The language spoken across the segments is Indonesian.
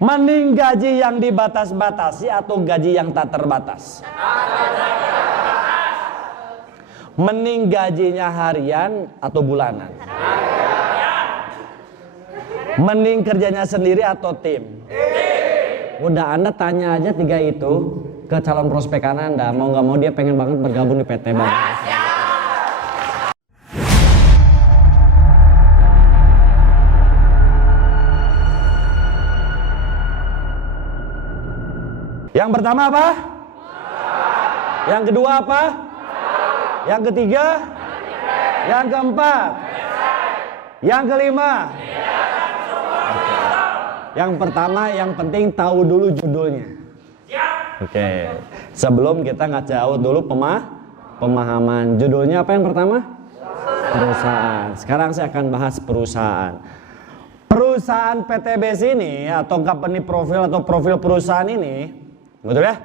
Mending gaji yang dibatas-batasi atau gaji yang tak terbatas? Mending gajinya harian atau bulanan? Mending kerjanya sendiri atau tim? Udah, Anda tanya aja 3 itu ke calon prospek Anda, mau nggak mau dia pengen banget bergabung di PT Bank. Yang pertama apa? Yang kedua apa? Yang ketiga? Yang keempat? Yang kelima? Yang pertama, yang penting tahu dulu judulnya. Oke. Sebelum kita jauh dulu pemahaman. Judulnya apa yang pertama? Perusahaan. Sekarang saya akan bahas perusahaan. Perusahaan PTBS ini atau company profile atau profil perusahaan ini, betul ya?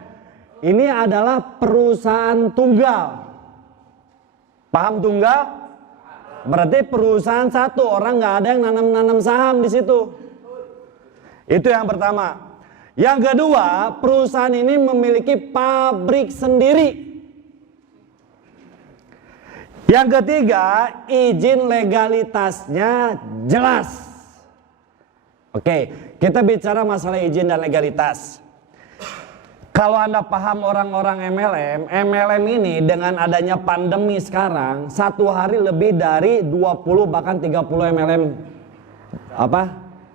Ini adalah perusahaan tunggal. Paham tunggal? Berarti perusahaan satu, orang nggak ada yang nanam-nanam saham di situ. Itu yang pertama. Yang kedua, perusahaan ini memiliki pabrik sendiri. Yang ketiga, izin legalitasnya jelas. Oke, kita bicara masalah izin dan legalitas. Kalau Anda paham orang-orang MLM ini dengan adanya pandemi sekarang, satu hari lebih dari 20 bahkan 30 MLM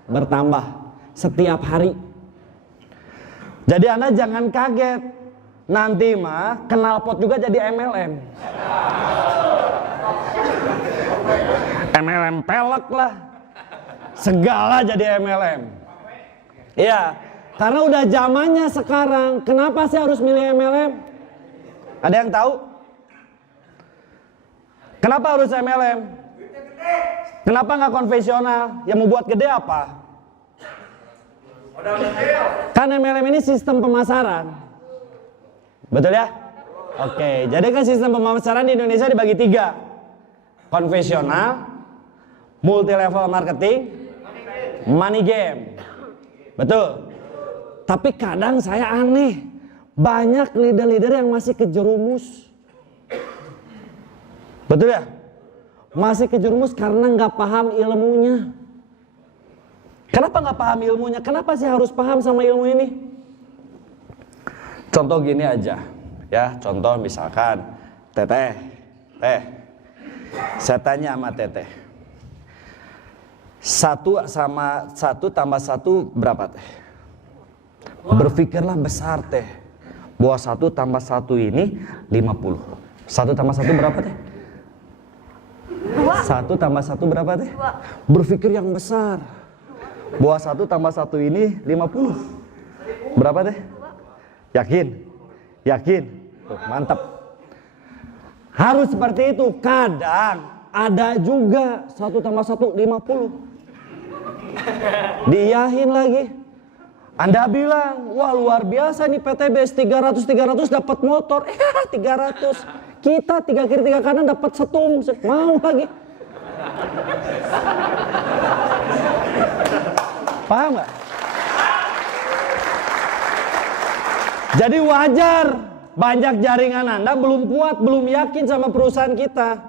bertambah setiap hari. Jadi Anda jangan kaget, nanti mah knalpot juga jadi MLM. MLM pelek lah, segala jadi MLM. Iya. Karena udah zamannya sekarang. Kenapa sih harus milih MLM? Ada yang tahu? Kenapa harus MLM? Kenapa nggak konvensional? Yang membuat gede apa? Kan MLM ini sistem pemasaran. Betul ya? Oke, jadi kan sistem pemasaran di Indonesia dibagi 3. Konvensional, multi level marketing, money game. Betul. Tapi kadang saya aneh, banyak leader-leader yang masih kejerumus. Betul ya? Masih kejerumus karena nggak paham ilmunya. Kenapa nggak paham ilmunya? Kenapa sih harus paham sama ilmu ini? Contoh gini aja, ya. Contoh misalkan, Teteh, saya tanya sama Teteh, 1 tambah 1 berapa Teh? Berpikirlah besar Teh, bahwa 1 tambah 1 ini 50. 1 tambah 1 berapa Teh? 1 tambah 1 berapa Teh? Berpikir yang besar, bahwa 1 tambah 1 ini 50. Berapa Teh? Yakin? Yakin? Tuh, mantap. Harus seperti itu. Kadang ada juga 1 tambah 1 50. Diiyahin lagi. Anda bilang, wah luar biasa nih PTBS 300 dapat motor. 300. Kita 3 kiri 3 kanan dapat setung. Mau lagi. Paham nggak? Jadi wajar banyak jaringan Anda belum kuat, belum yakin sama perusahaan kita.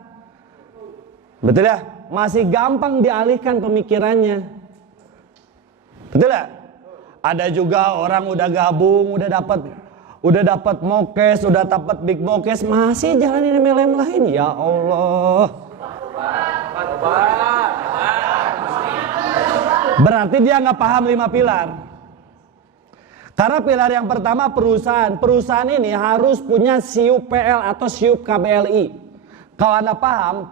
Betul ya? Masih gampang dialihkan pemikirannya. Betul ya? Ada juga orang udah gabung, udah dapat mokes, udah dapat big mokes, masih jalanin MLM lain. Ya Allah. Berarti dia nggak paham 5 pilar. Karena pilar yang pertama perusahaan. Perusahaan ini harus punya SIUP PL atau SIUP KBLI. Kalau Anda paham,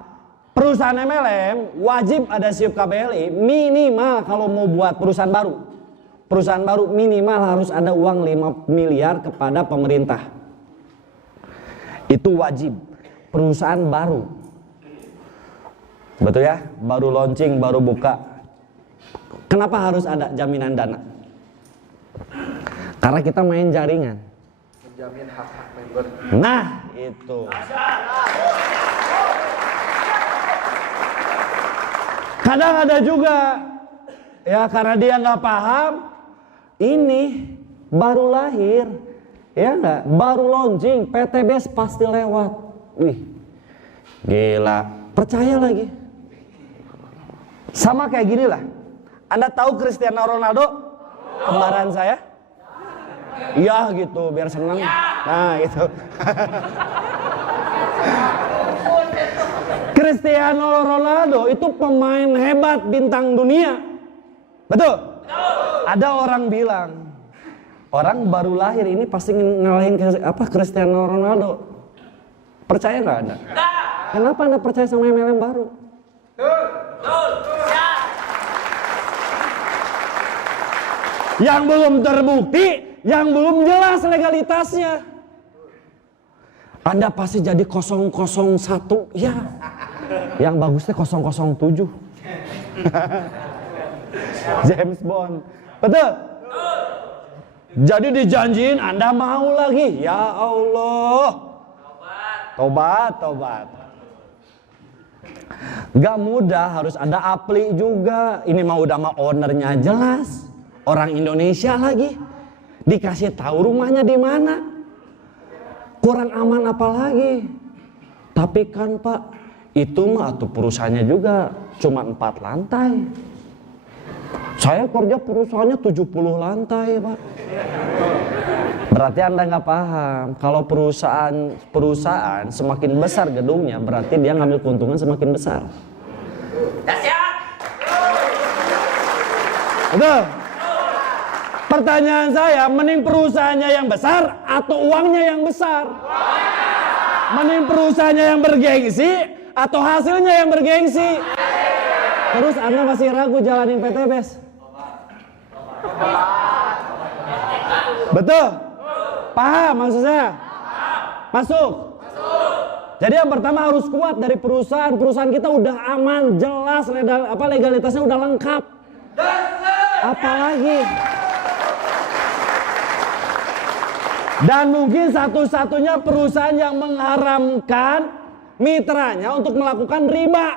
perusahaan MLM wajib ada SIUP KBLI minimal kalau mau buat perusahaan baru. Perusahaan baru minimal harus ada uang 5 miliar kepada pemerintah. Itu wajib. Perusahaan baru. Betul ya? Baru launching, baru buka. Kenapa harus ada jaminan dana? Karena kita main jaringan. Menjamin hak-hak member. Nah, itu. Kadang ada juga, ya karena dia nggak paham, ini baru lahir, ya nggak? Baru launching, PTBS pasti lewat. Wih, gila, percaya lagi. Sama kayak gini lah. Anda tahu Cristiano Ronaldo? Kembaran saya? Iya gitu, biar senang. Nah gitu. Cristiano Ronaldo itu pemain hebat, bintang dunia. Betul? Ada orang bilang, orang baru lahir ini pasti ngalahin Cristiano Ronaldo. Percaya nggak Anda? Kenapa Anda percaya sama ML yang baru? Yang belum terbukti, yang belum jelas legalitasnya. Anda pasti jadi 001, ya. Yang bagusnya 007. James Bond. Betul? Jadi dijanjiin Anda mau lagi. Ya Allah. Tobat. Gak mudah, harus ada apli juga. Ini mah udah mah ownernya jelas. Orang Indonesia lagi. Dikasih tahu rumahnya di mana. Kurang aman apa lagi. Tapi kan Pak, itu mah tuh perusahaannya juga cuma 4 lantai. Saya kerja perusahaannya 70 lantai Pak. Berarti Anda nggak paham. Kalau perusahaan semakin besar gedungnya, berarti dia ngambil keuntungan semakin besar. Betul? Pertanyaan saya, mending perusahaannya yang besar atau uangnya yang besar? Mending perusahaannya yang bergengsi atau hasilnya yang bergengsi? Terus Anda masih ragu jalanin PTBS? Betul? Paham maksud saya? Masuk? Jadi yang pertama harus kuat dari perusahaan. Perusahaan kita udah aman, jelas, legalitasnya udah lengkap. Apalagi? Dan mungkin satu-satunya perusahaan yang mengharamkan mitranya untuk melakukan riba.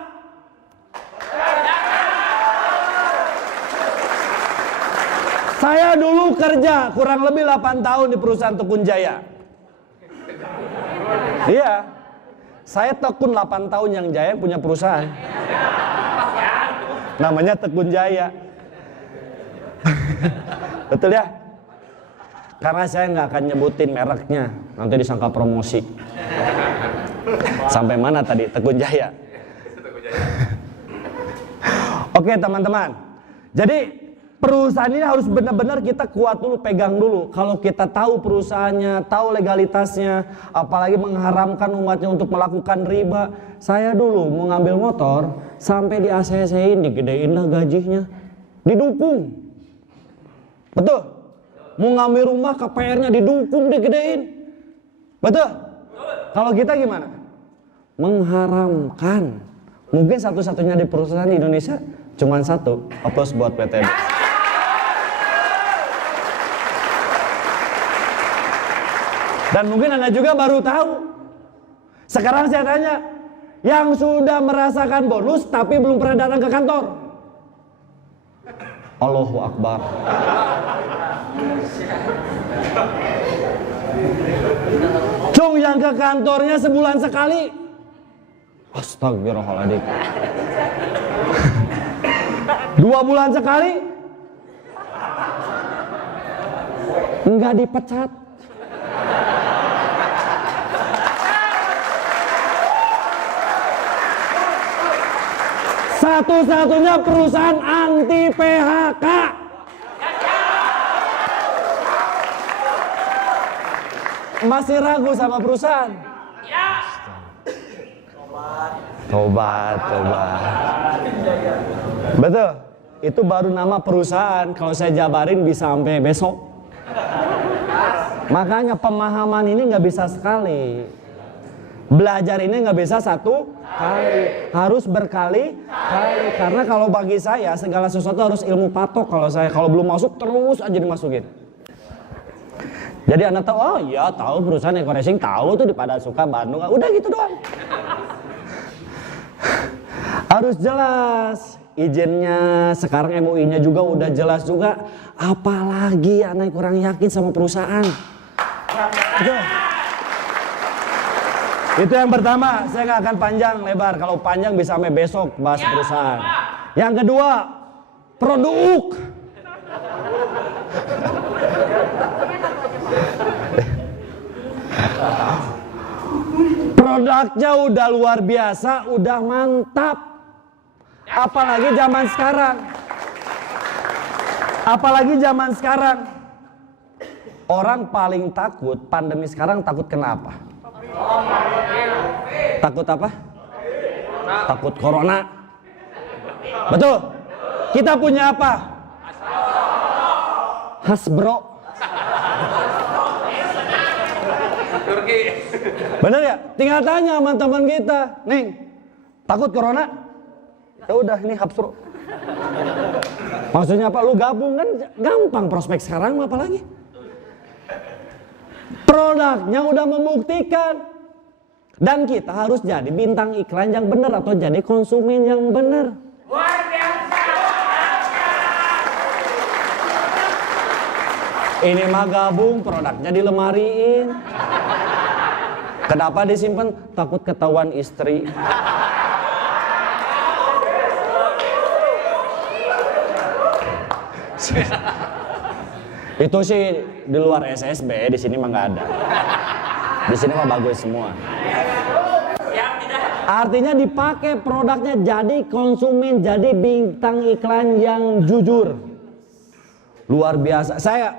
Saya dulu kerja kurang lebih 8 tahun di perusahaan Tekun Jaya. Iya, saya tekun 8 tahun yang Jaya punya perusahaan. Namanya Tekun Jaya. Betul ya? Karena saya nggak akan nyebutin mereknya, nanti disangka promosi. Sampai mana tadi? Tekun Jaya. Oke teman-teman, jadi perusahaan ini harus benar-benar kita kuat dulu, pegang dulu. Kalau kita tahu perusahaannya, tahu legalitasnya, apalagi mengharamkan umatnya untuk melakukan riba. Saya dulu mau ngambil motor, sampai di ACC-in, digedein lah gajinya, didukung. Betul? Mau ngambil rumah KPR-nya didukung, digedein. Betul? Kalau kita gimana? Mengharamkan. Mungkin satu-satunya di perusahaan di Indonesia cuma satu. Aplaus buat PTB. Dan mungkin Anda juga baru tahu. Sekarang saya tanya, yang sudah merasakan bonus tapi belum pernah datang ke kantor. Allahu Akbar. Cung yang ke kantornya sebulan sekali. Astagfirullahaladzim. 2 bulan sekali. Enggak dipecat. Satu-satunya perusahaan anti PHK. Masih ragu sama perusahaan? Tobat. Betul? Itu baru nama perusahaan. Kalau saya jabarin bisa sampai besok. Makanya pemahaman ini nggak bisa sekali. Belajar ini nggak bisa satu kali. Harus berkali-kali. Karena kalau bagi saya segala sesuatu harus ilmu patok. Kalau belum masuk terus aja dimasukin. Jadi Anda tahu, oh iya tahu perusahaan Eko Racing, tahu tuh di Padasuka, Bandung, udah gitu doang. Harus jelas. izinnya, sekarang MUI-nya juga udah jelas juga. Apalagi anak kurang yakin sama perusahaan. Itu yang pertama, saya nggak akan panjang lebar. Kalau panjang bisa sampai besok bahas perusahaan. Yang kedua, produk. Produknya udah luar biasa, udah mantap. Apalagi zaman sekarang. Apalagi zaman sekarang. Orang paling takut pandemi sekarang takut kenapa? Takut apa? Takut corona. Betul. Kita punya apa? Hasbro. Bener ya? Tinggal tanya sama teman kita, Ning, takut corona? Ya udah, ini Hasbro. Maksudnya apa? Lu gabung kan gampang, prospek sekarang apa lagi? Produknya udah membuktikan. Dan kita harus jadi bintang iklan yang benar atau jadi konsumen yang benar. Ini mah gabung, produknya dilemariin. Kenapa disimpan? Takut ketahuan istri. Itu sih di luar SSB, di sini mah nggak ada. Di sini mah bagus semua. Artinya dipakai produknya, jadi konsumen, jadi bintang iklan yang jujur. Luar biasa. Saya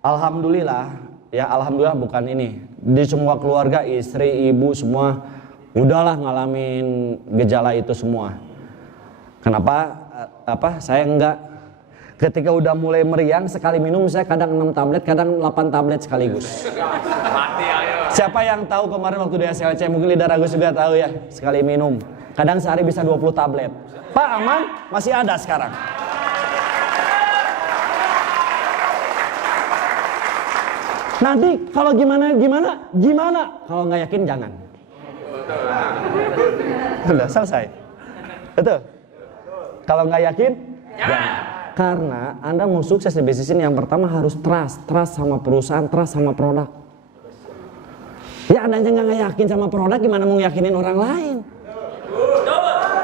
alhamdulillah, ya alhamdulillah bukan ini. Di semua keluarga, istri, ibu semua udahlah ngalamin gejala itu semua. Kenapa? Saya enggak. Ketika udah mulai meriang, sekali minum saya kadang 6 tablet, kadang 8 tablet sekaligus. Siapa yang tahu kemarin waktu di SLC, mungkin Lidah Agus juga tahu ya, sekali minum. Kadang sehari bisa 20 tablet. Pak aman? Masih ada sekarang. Nanti kalau gimana? Kalau nggak yakin jangan. Sudah selesai. Betul. Kalau nggak yakin, jangan. Karena Anda mau sukses di bisnis ini, yang pertama harus trust sama perusahaan, trust sama produk. Ya Anda aja nggak yakin sama produk, gimana mau yakinin orang lain?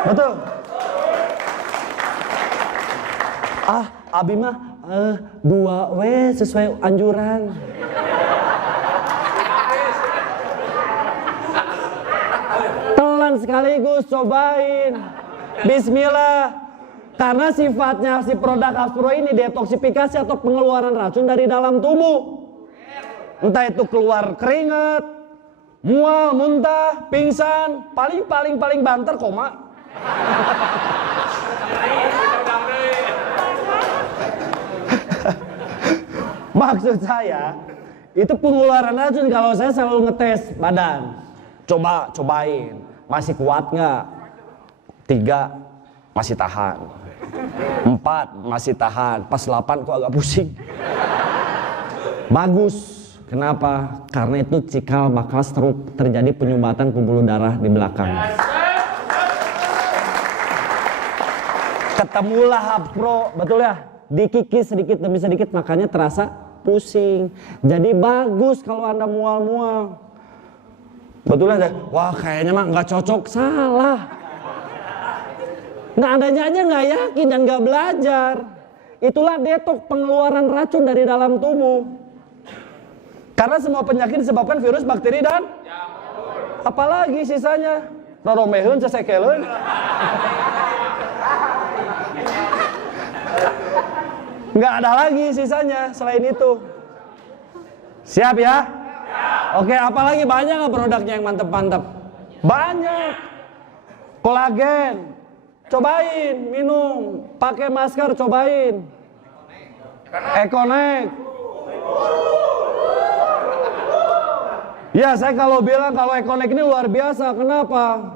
Betul. Abi mah 2W sesuai anjuran. Telan sekaligus, cobain. Bismillah. Karena sifatnya si produk Hasbro ini detoksifikasi atau pengeluaran racun dari dalam tubuh. Entah itu keluar keringat, mual, muntah, pingsan, paling banter koma. Maksud saya, itu pengeluaran racun. Kalau saya selalu ngetes badan. Cobain. Masih kuat nggak? 3, masih tahan. 4, masih tahan. Pas 8 kok agak pusing. Bagus. Kenapa? Karena itu cikal bakal terjadi penyumbatan pembuluh darah di belakang. Ketemulah Hasbro, betul ya? Dikikis sedikit demi sedikit, makanya terasa pusing. Jadi bagus kalau Anda mual-mual. Betul ya? Wah kayaknya mah nggak cocok. Salah. Nah Andanya aja nggak yakin dan nggak belajar. Itulah detoks, pengeluaran racun dari dalam tubuh. Karena semua penyakit disebabkan virus, bakteri, dan jamur. Apalagi sisanya? Roromeheun, cesekeleun. Nggak ada lagi sisanya selain itu. Siap ya? Oke, apalagi banyak nggak produknya yang mantep-mantep? Banyak. Kolagen, cobain minum. Pakai masker, cobain. Ekonek. Ya, saya kalau bilang kalau Ekonek ini luar biasa. Kenapa?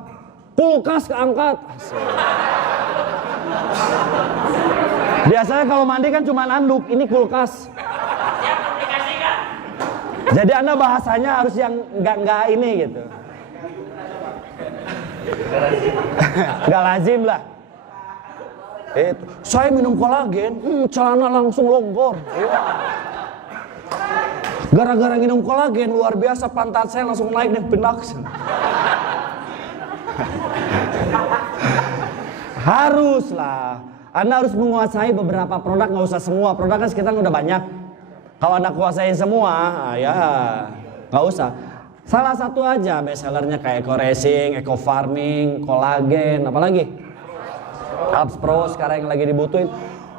Kulkas keangkat. Biasanya kalau mandi kan cuma anduk, ini kulkas. Jadi Anda bahasanya harus yang enggak ini gitu. Enggak lazim lah. Itu, saya minum kolagen, celana langsung longgor. Gara-gara minum kolagen luar biasa, pantat saya langsung naik dan benak. Haruslah, Anda harus menguasai beberapa produk, nggak usah semua. Produk kan sekitar udah banyak. Kalau Anda kuasain semua, ya nggak usah. Salah satu aja bestsellernya kayak Eco Racing, Eco Farming, kolagen, apalagi Abs Pro sekarang yang lagi dibutuhin.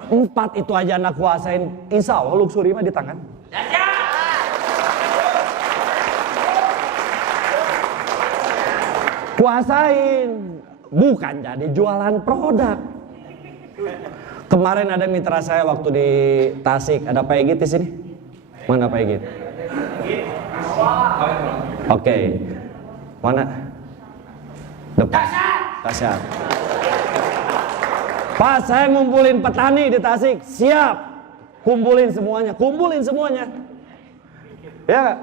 4 itu aja Anda kuasain, insya Allah luxury mah di tangan. Kuasain, bukan jadi jualan produk. Kemarin ada mitra saya waktu di Tasik, ada Pak Egit di sini. Mana Pak Egit? Oke. Mana? Depan. Tasik. Pak, saya ngumpulin petani di Tasik. Siap. Kumpulin semuanya. Ya.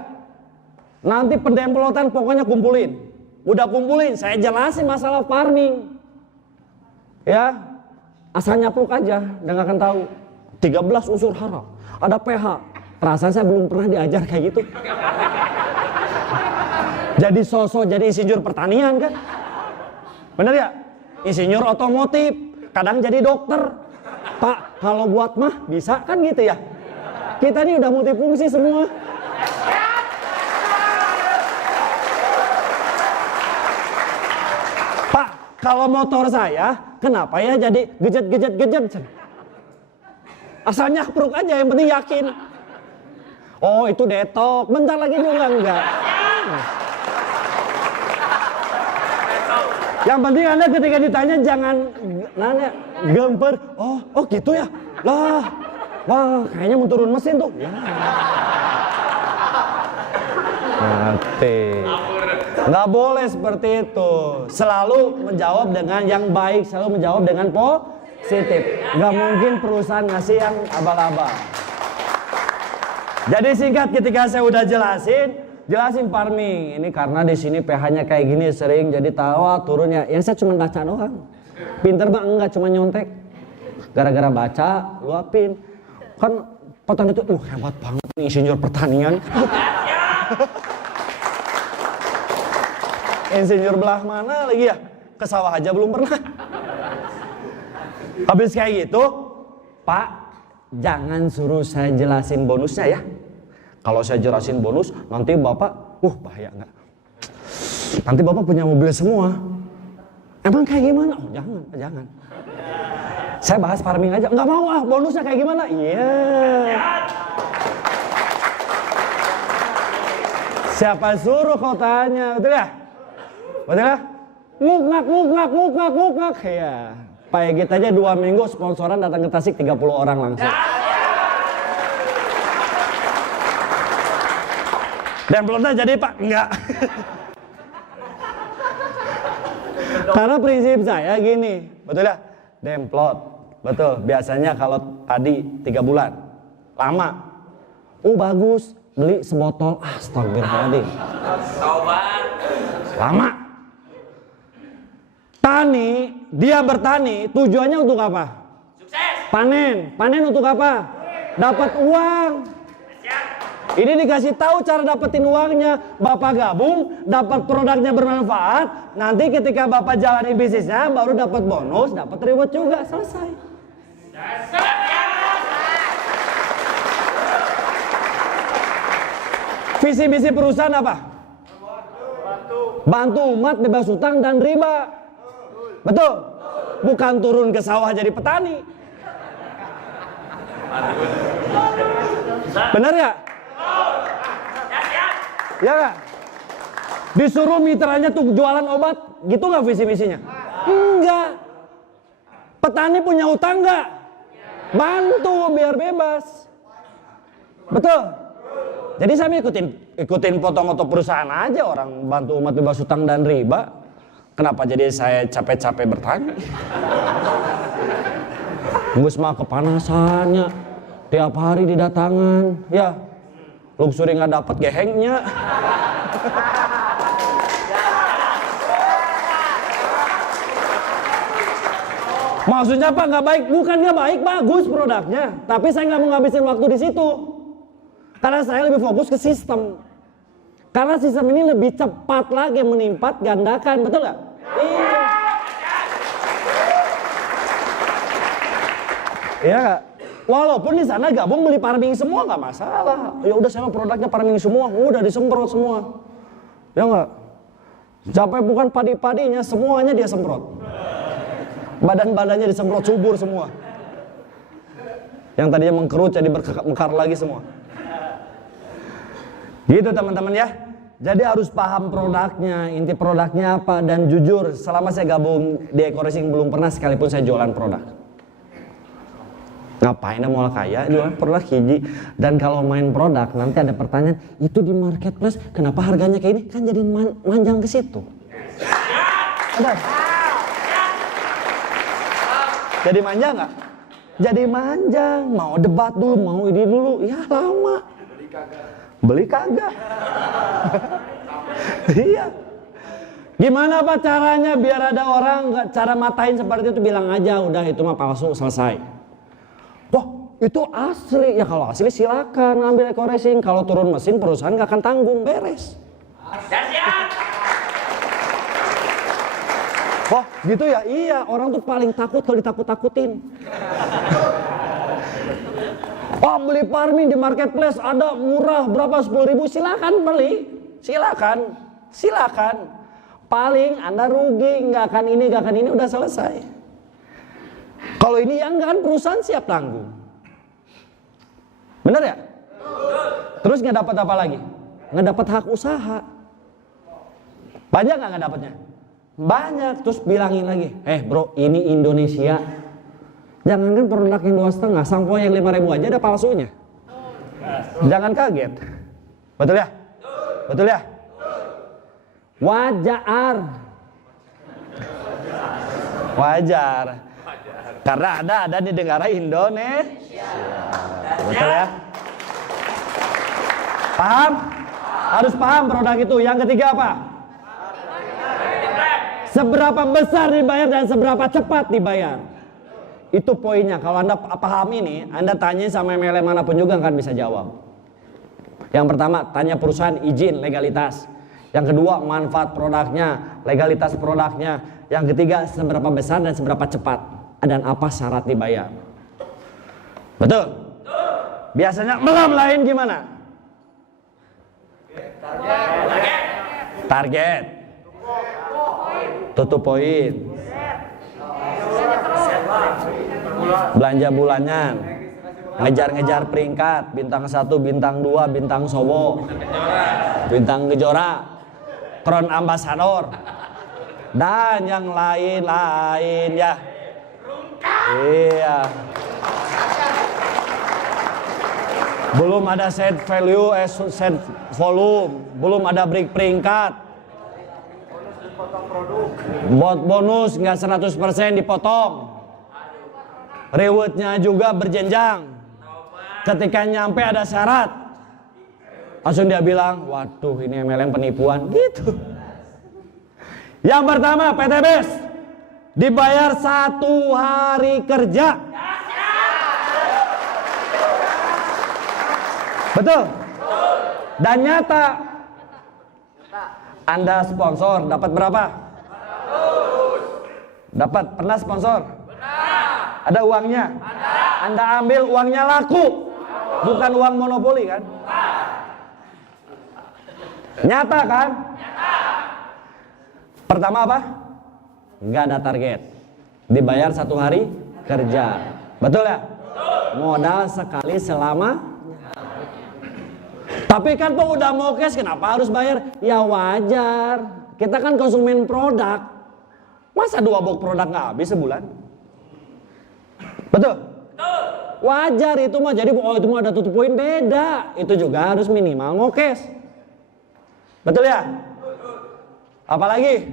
Nanti pendemplotan pokoknya kumpulin. Udah kumpulin, saya jelasin masalah farming. Ya. Asal nyapluk aja, dan gak akan tahu. 13 unsur hara. Ada pH. Perasaan saya belum pernah diajar kayak gitu. Jadi sosok jadi insinyur pertanian kan? Bener ya? Insinyur otomotif, kadang jadi dokter. Pak, kalau buat mah bisa kan gitu ya? Kita ini udah multifungsi semua. Pak, kalau motor saya, kenapa ya jadi gejet? Asal nyapruk aja, yang penting yakin. Oh, itu detok, bentar lagi juga enggak. Yang penting Anda ketika ditanya jangan nanya gemper. Oh gitu ya. Lah, wah kayaknya mau turun mesin tuh. Ya. Mati. Nggak boleh seperti itu. Selalu menjawab dengan yang baik, selalu menjawab dengan positif. Nggak mungkin perusahaan ngasih yang abal-abal. Jadi singkat, ketika saya udah jelasin farming. Ini karena di sini pH-nya kayak gini, sering jadi tawa turunnya. Yang saya cuma baca doang. Pinter mah enggak, cuma nyontek. Gara-gara baca, luapin. Kan petani itu, hebat banget nih insinyur pertanian. Insinyur belah mana lagi ya? Ke sawah aja belum pernah. Habis kayak gitu, Pak, jangan suruh saya jelasin bonusnya ya. Kalau saya jelasin bonus, nanti Bapak, bahaya enggak? Nanti Bapak punya mobil semua. Emang kayak gimana? Oh jangan. Saya bahas farming aja, nggak mau bonusnya kayak gimana? Iya. Siapa suruh kau tanya, betul ya? Betul ya? Nguk-ngak. Ya. Pak Egit aja 2 minggu sponsoran datang ke Tasik 30 orang langsung. Demplotnya jadi Pak? Enggak. Karena prinsip saya gini, betul ya? Demplot, betul. Biasanya kalau tadi 3 bulan, lama. Bagus, beli sebotol. Astagfirullahaladzim. Lama. Tani, dia bertani, tujuannya untuk apa? Sukses. Panen untuk apa? Dapat uang. Ini dikasih tahu cara dapetin uangnya. Bapak gabung, dapat produknya bermanfaat. Nanti ketika Bapak jalani bisnisnya, baru dapat bonus, dapat reward juga. Selesai. Visi misi perusahaan apa? Bantu umat bebas hutang dan riba. Betul? Bukan turun ke sawah jadi petani. Benar ya? Ya gak? Disuruh mitranya tuh jualan obat, gitu gak visi misinya? Enggak. Petani punya utang gak? Bantu biar bebas. Betul? Jadi saya ikutin foto-foto perusahaan aja, orang bantu umat bebas utang dan riba. Kenapa jadi saya capek-capek bertani? Gus mah kepanasannya, tiap hari didatangan, ya. Luxury nggak dapat gehengnya. Maksudnya apa nggak baik? Bukan nggak baik, bagus produknya. Tapi saya nggak mau ngabisin waktu di situ. Karena saya lebih fokus ke sistem. Karena sistem ini lebih cepat lagi menimpat gandakan, betul nggak? Iya. Iya nggak? Walaupun di sana gabung beli farming semua nggak masalah. Ya udah saya mau produknya farming semua, udah disemprot semua. Ya nggak? Sampai bukan padi-padinya semuanya dia semprot. Badan-badannya disemprot subur semua. Yang tadinya mengkerut jadi bermekar lagi semua. Gitu teman-teman ya. Jadi harus paham produknya, inti produknya apa, dan jujur selama saya gabung di EcoRacing belum pernah sekalipun saya jualan produk. Ngapain mau kaya jualan produk hiji. Dan kalau main produk nanti ada pertanyaan, itu di marketplace kenapa harganya kayak ini? Kan jadi manjang ke situ. Ada? Jadi manja nggak? Jadi manjang, mau debat dulu, mau ini dulu, ya lama. Beli kagak. Iya. Gimana Pak caranya biar ada orang cara matain seperti itu, bilang aja udah itu mah palsu, selesai. Wah itu asli, ya kalau asli silakan ngambil EcoRacing. Kalau turun mesin perusahaan nggak akan tanggung, beres. Wah gitu ya, iya orang tuh paling takut kalau ditakut-takutin. Oh beli farming di marketplace ada murah berapa 10.000, silakan beli, silakan. Paling Anda rugi, nggak akan ini, udah selesai. Kalau ini yang nggak kan perusahaan siap tanggung, bener ya? Terus nggak dapat apa lagi? Nggak dapat hak usaha. Banyak nggak dapatnya? Banyak. Terus bilangin lagi, bro ini Indonesia. Jangankan produk yang 2,5, sampo yang 5.000 aja ada palsunya. Jangan kaget. Betul ya? Betul ya? Wajar. Karena ada di negara Indonesia. Betul ya? Paham? Harus paham produk itu. Yang ketiga apa? Seberapa besar dibayar dan seberapa cepat dibayar. Itu poinnya. Kalau Anda paham ini, Anda tanya sama MLM manapun juga akan bisa jawab. Yang pertama, tanya perusahaan izin, legalitas. Yang kedua, manfaat produknya, legalitas produknya. Yang ketiga, seberapa besar dan seberapa cepat. Dan apa syarat dibayar. Betul? Biasanya belum lain gimana? Target. Tutup poin. Belanja bulanan. Ngejar-ngejar peringkat. Bintang 1, bintang 2, bintang sobo. Bintang gejora. Crown Ambassador. Dan yang lain-lain ya. Iya. Belum ada set value, set volume, belum ada break peringkat. Bonus nggak 100% dipotong. Rewardnya juga berjenjang. Ketika nyampe ada syarat, langsung dia bilang, waduh ini MLM penipuan gitu. Yang pertama PTBS dibayar 1 hari kerja. Betul? Dan nyata. Anda sponsor dapat berapa? Dapat, pernah sponsor? Ada uangnya? Anda ambil uangnya laku. Bukan uang monopoli kan? Nyata kan? Pertama apa? Nggak ada target. Dibayar 1 hari kerja. Betul ya? Modal sekali selama. Tapi kan Pak udah mau cash, kenapa harus bayar? Ya wajar. Kita kan konsumen produk. Masa 2 box produk nggak habis sebulan? Betul? Wajar itu mah. Jadi itu mah ada tutup poin, beda. Itu juga harus minimal mau cash. Betul ya? Apalagi?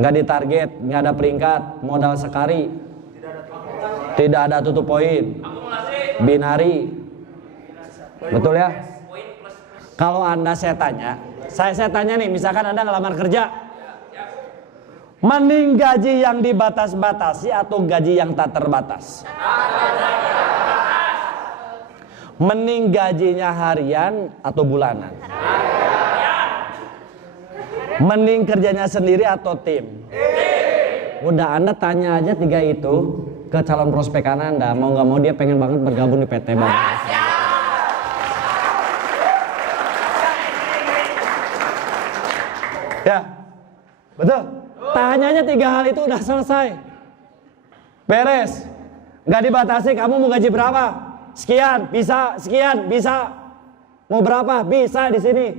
Nggak ditarget, nggak ada peringkat, modal sekali, tidak ada tutup poin, binari. Betul ya? Kalau Anda saya tanya nih, misalkan Anda ngelamar kerja, Mending gaji yang dibatas-batasi atau gaji yang tak terbatas? Mending gajinya harian atau bulanan? Mending kerjanya sendiri atau tim? Udah, Anda tanya aja 3 itu ke calon prospek Anda. Mau nggak mau dia pengen banget bergabung di PT Bank. Ya, betul. Tanyanya 3 hal itu udah selesai. Beres. Nggak dibatasi kamu mau gaji berapa? Sekian, bisa. Sekian, bisa. Mau berapa? Bisa di sini.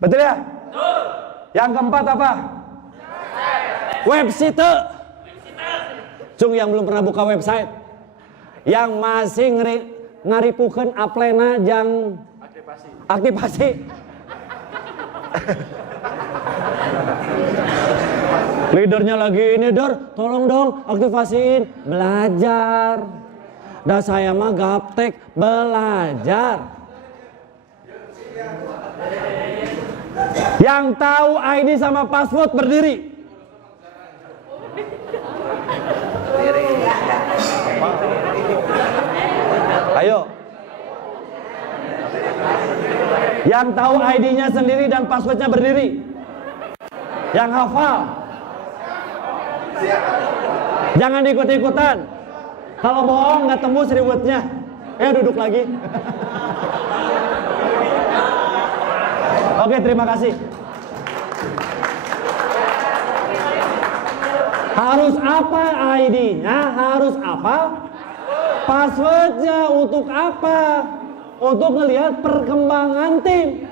Betul ya? Betul. Yang keempat apa? Website. Cung yang belum pernah buka website, yang masih ngaripukeun aplena jang aktivasi. Leadernya lagi ini, Dor, tolong dong aktivasiin. Belajar. Dah saya mah gaptek, belajar. Yang tahu ID sama password berdiri. Ayo. Yang tahu ID-nya sendiri dan passwordnya berdiri. Yang hafal. Jangan ikut-ikutan. Kalau bohong nggak tembus rewardnya. Duduk lagi. Oke, terima kasih. Harus apa ID-nya? Harus apa? Passwordnya untuk apa? Untuk ngelihat perkembangan tim.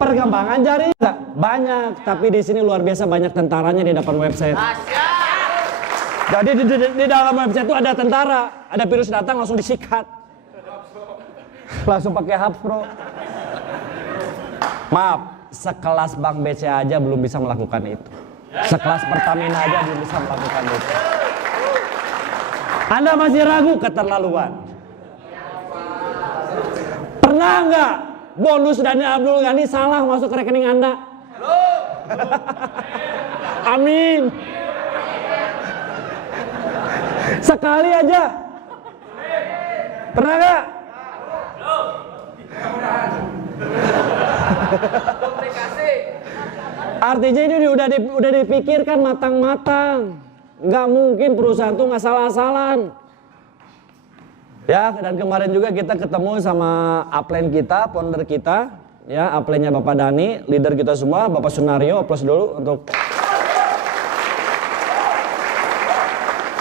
Perkembangan jaringan banyak, tapi di sini luar biasa banyak tentaranya di depan website. Jadi di dalam website itu ada tentara, ada virus datang langsung disikat. Langsung pakai hub pro. Maaf, sekelas Bank BCA aja belum bisa melakukan itu. Sekelas Pertamina aja belum bisa melakukan itu. Anda masih ragu, keterlaluan. Pernah nggak bonus Daniel Abdul Ghani salah masuk ke rekening Anda? Amin. Sekali aja. Pernah nggak? Artinya ini udah dipikirkan matang-matang. Nggak mungkin perusahaan tuh nggak salah-salan. Ya, dan kemarin juga kita ketemu sama upline kita, founder kita, ya, upline-nya Bapak Dani, leader kita semua, Bapak Sunario, aplaus dulu untuk.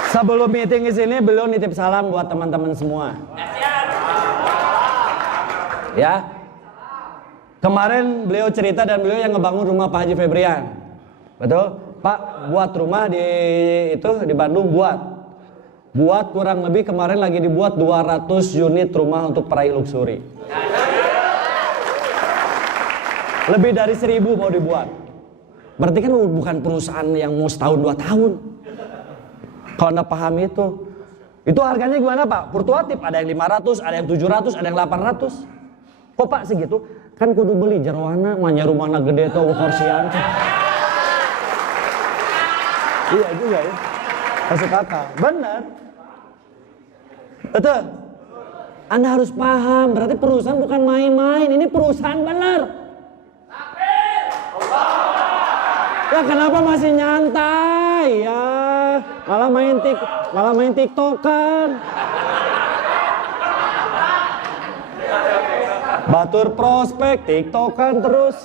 Sebelum meeting di sini, beliau nitip salam buat teman-teman semua. Ya. Kemarin beliau cerita dan beliau yang ngebangun rumah Pak Haji Febrian. Betul? Pak, buat rumah di Bandung buat kurang lebih kemarin lagi dibuat 200 unit rumah untuk peraih luxury. Lebih dari 1000 mau dibuat. Berarti kan bukan perusahaan yang mau setahun 2 tahun. Kalau Anda paham itu harganya gimana Pak? Fluktuatif, ada yang 500, ada yang 700, ada yang 800. Kok Pak segitu? Kan kudu beli jeroana, manya rumahna gede tuh kursian. Iya juga ya. Masuk akal. Benar. Betul. Anda harus paham, berarti perusahaan bukan main-main, ini perusahaan benar. Ya kenapa masih nyantai ya? Malah main TikTokan. Batur prospek, TikTokan terus.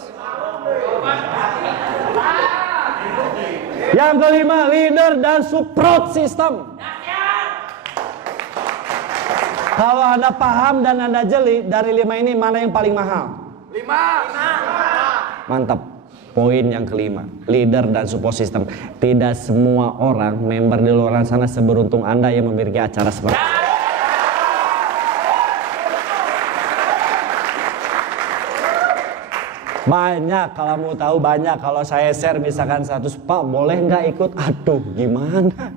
Yang kelima, leader dan support system. Kalau Anda paham dan Anda jeli, dari 5 ini mana yang paling mahal? 5. Mantap. Poin yang kelima, leader dan support system. Tidak semua orang, member di luar sana seberuntung Anda yang memiliki acara seperti ini. Banyak, kalau mau tahu banyak. Kalau saya share misalkan 100, Pak boleh nggak ikut? Aduh gimana?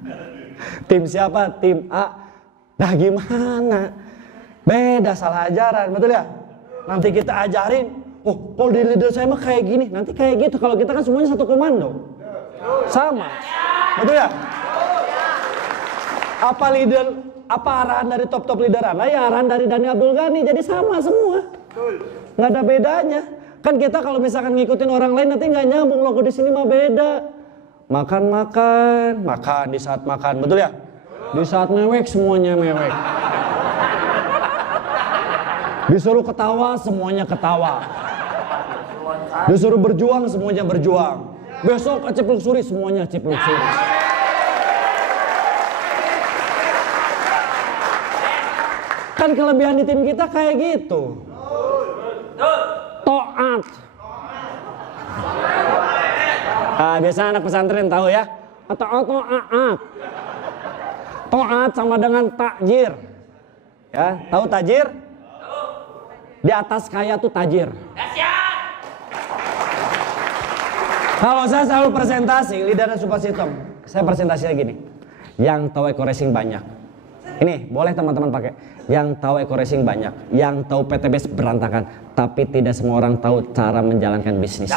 Tim siapa? Tim A. Nah gimana? Beda, salah ajaran, betul ya? Nanti kita ajarin, oh kalau di leader saya mah kayak gini, nanti kayak gitu. Kalau kita kan semuanya satu komando. Sama. Betul ya? Apa arahan dari top leader Anda? Ya arahan dari Dhani Abdul Ghani. Jadi sama semua. Nggak ada bedanya. Kan kita kalau misalkan ngikutin orang lain nanti nggak nyambung, logo di sini mah beda. Makan di saat makan, betul ya? Di saat mewek semuanya mewek. Disuruh ketawa semuanya ketawa. Disuruh berjuang semuanya berjuang. Besok cipluk suri semuanya cipluk suri. Kan kelebihan di tim kita kayak gitu. Toat. Biasa anak pesantren tahu ya. Toat sama dengan takjir. Ya, tahu tajir? Di atas kaya tuh tajir. Kalau saya selalu presentasi, Leader dan Supasitom, saya presentasinya gini. Yang tahu eco racing banyak. Ini boleh teman-teman pakai. Yang tahu eco racing banyak, yang tahu PTBS berantakan, tapi tidak semua orang tahu cara menjalankan bisnis.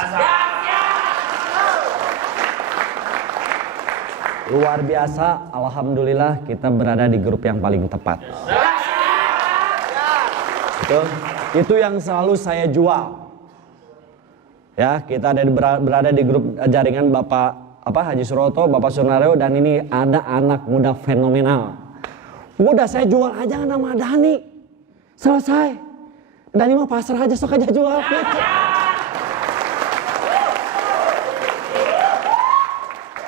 Luar biasa, alhamdulillah kita berada di grup yang paling tepat. Itu yang selalu saya jual. Ya, kita berada di grup jaringan Bapak Haji Suroto, Bapak Sunario, dan ini ada anak muda fenomenal. Udah saya jual aja nama Dhani. Selesai. Dhani mah pasrah aja, sok aja jual.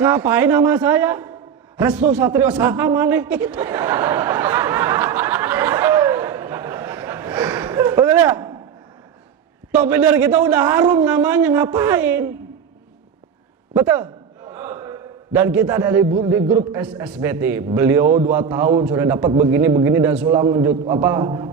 Ngapain nama saya? Restu Satrio Saha maneh gitu. Betul ya? Top leader kita udah harum namanya, ngapain? Betul? Dan kita dari di grup SSBT, beliau 2 tahun sudah dapat begini dan sulam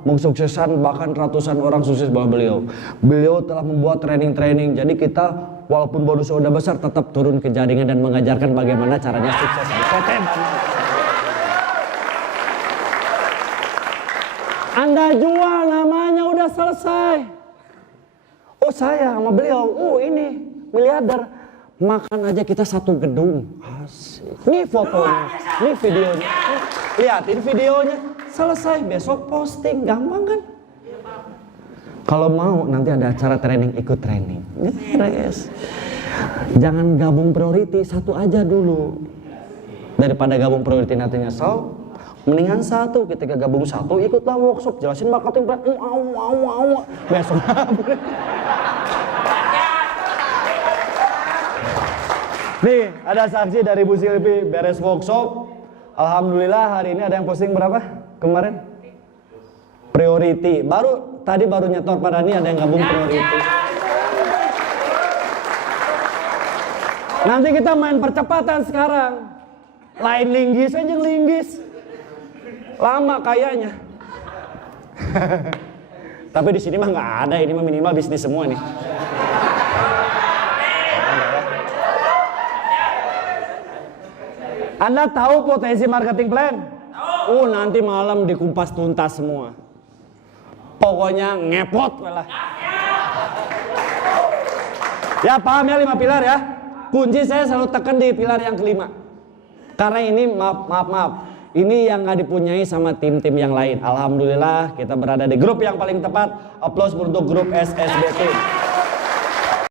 mensukseskan bahkan ratusan orang sukses bawah beliau. Beliau telah membuat training, jadi kita walaupun bonus sudah besar tetap turun ke jaringan dan mengajarkan bagaimana caranya sukses di PT Bandung. Anda jual namanya udah selesai. Oh saya sama beliau, ini miliarder. Makan aja kita satu gedung. Asik. Nih fotonya, nih videonya. Lihatin videonya. Selesai, besok posting. Gampang kan? Kalau mau nanti ada acara training, ikut training. Beres. Jangan gabung priority, satu aja dulu. Daripada gabung priority nanti nyesel, mendingan satu. Ketika gabung satu, ikutlah workshop. Jelasin marketing plan. Besok. Nih, ada saksi dari Bu Silvi beres workshop. Alhamdulillah hari ini ada yang posting berapa kemarin? Priority. Tadi baru nyetor pada ini ada yang gabung priority. Nanti kita main percepatan sekarang. Lain linggis aja linggis. Lama kayaknya. Tapi di sini mah nggak ada, ini mah minimal bisnis semua nih. Anda tahu potensi marketing plan? Nanti malam dikupas tuntas semua. Pokoknya ngepot lah. Ya paham ya 5 pilar ya. Kunci saya selalu tekan di pilar yang kelima. Karena ini maaf. Ini yang nggak dipunyai sama tim-tim yang lain. Alhamdulillah kita berada di grup yang paling tepat. Aplaus untuk grup SSBT.